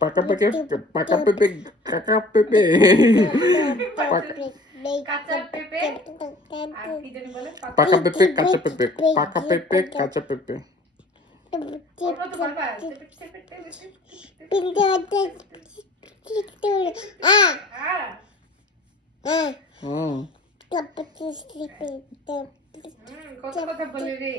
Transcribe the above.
Paca pepe, paca pepe, caca pepe. কাঁচা পেঁপে আর কি জানি বলে Paca pepe, cacha pepe. Paca pepe, cacha pepe. ওটা তো পারবা টেপে টেপে টেপে কত কথা বলে রে